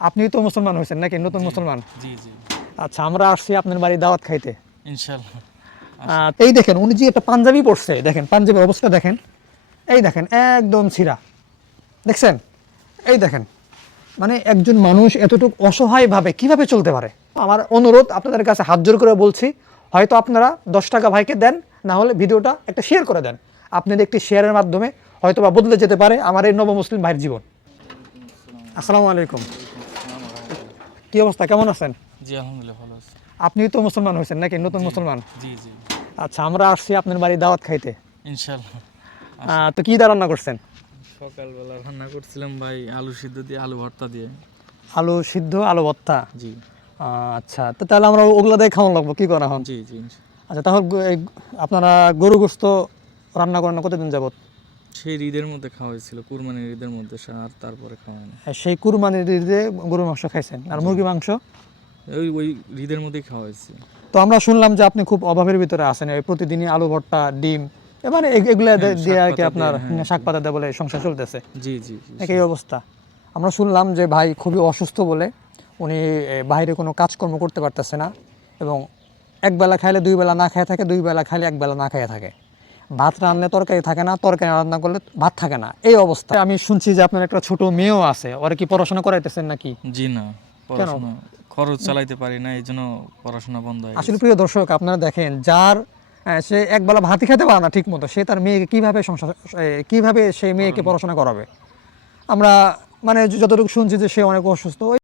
আপনি তো মুসলমান হয়েছেন নাকি নতুন মুসলমান? জি জি আচ্ছা, আমরা আসছি আপনার বাড়ি দাওয়াত খাইতে। ইনশাল্লাহ। এই দেখেন উনি যে একটা পাঞ্জাবি পরছে, দেখেন পাঞ্জাবির অবস্থা দেখেন, এই দেখেন একদম ছিঁড়া, দেখছেন? এই দেখেন, মানে একজন মানুষ এতটুকু অসহায়ভাবে কিভাবে চলতে পারে? আমার অনুরোধ আপনাদের কাছে হাত জোর করে বলছি, হয়তো আপনারা 10 টাকা ভাইকে দেন, না হলে ভিডিওটা একটা শেয়ার করে দেন। আপনাদের একটি শেয়ারের মাধ্যমে হয়তো বা বদলে যেতে পারে আমার এই নবমুসলিম ভাইয়ের জীবন। আসসালামু আলাইকুম। কি অবস্থা, কেমন আছেন? জি আলহামদুলিল্লাহ ভালো আছি। আপনি তো মুসলমান হয়েছেন নাকি নতুন মুসলমান? জি জি আচ্ছা, আমরা আসছি আপনার বাড়ি দাওয়াত খাইতে। ইনশাল্লাহ। তো কি দা রান্না করছেন? সকালবেলা রান্না করছিলাম ভাই আলু সিদ্ধ দিয়ে আলু ভর্তা দিয়ে। আলু সিদ্ধ, আলু ভর্তা। জি আচ্ছা, তো তাহলে আমরা ওগুলা দিয়ে খাওয়ান লাগবো, কি করা হন? জি জি আচ্ছা, তাহলে আপনারা গরু গোস্ত রান্না করেন না কতদিন যাবত? সেই ঈদের মধ্যে খাওয়া হয়েছিল, কুরবানির ঈদের মধ্যে আর তারপরে খাওয়া হয়নি। সেই কুরবানির ঈদে গরুর মাংস খাইছেন, আর মুরগি মাংস? ওই ঈদের মধ্যেই খাওয়া হয়েছে। তো আমরা শুনলাম যে আপনি খুব অভাবের ভিতরে আছেন, এই প্রতিদিনই আলু ভর্তা, ডিম, এবারে এগুলা দিয়ে আর কি আপনার শাক পাতা দিয়ে বলে সংসার চলতেছে, জি জি একই অবস্থা। আমরা শুনলাম যে ভাই খুবই অসুস্থ বলে উনি বাইরে কোনো কাজকর্ম করতে পারতেছে না, এবং একবেলা খাইলে দুই বেলা না খেয়ে থাকে, দুই বেলা খাইলে একবেলা না খেয়ে থাকে। ভাত রান্না তরকারি থাকে না, তরকারি রান্না করলে ভাত থাকে না, এই অবস্থা। আমি শুনছি যে আপনার একটা ছোট মেয়েও আছে, ওরা কি পড়াশোনা করাইতেছেন নাকি? জি না, পড়াশোনা খরচ চালাইতে পারি না, এই জন্য পড়াশোনা বন্ধ হয়ে আসলে গেছে। প্রিয় দর্শক, আপনারা দেখেন, যার সে একবেলা ভাতই খেতে পারে না ঠিক মতো, সে তার মেয়েকে কিভাবে সংসার, কিভাবে সেই মেয়েকে পড়াশোনা করাবে? আমরা মানে যতটুকু শুনছি যে সে অনেক অসুস্থ।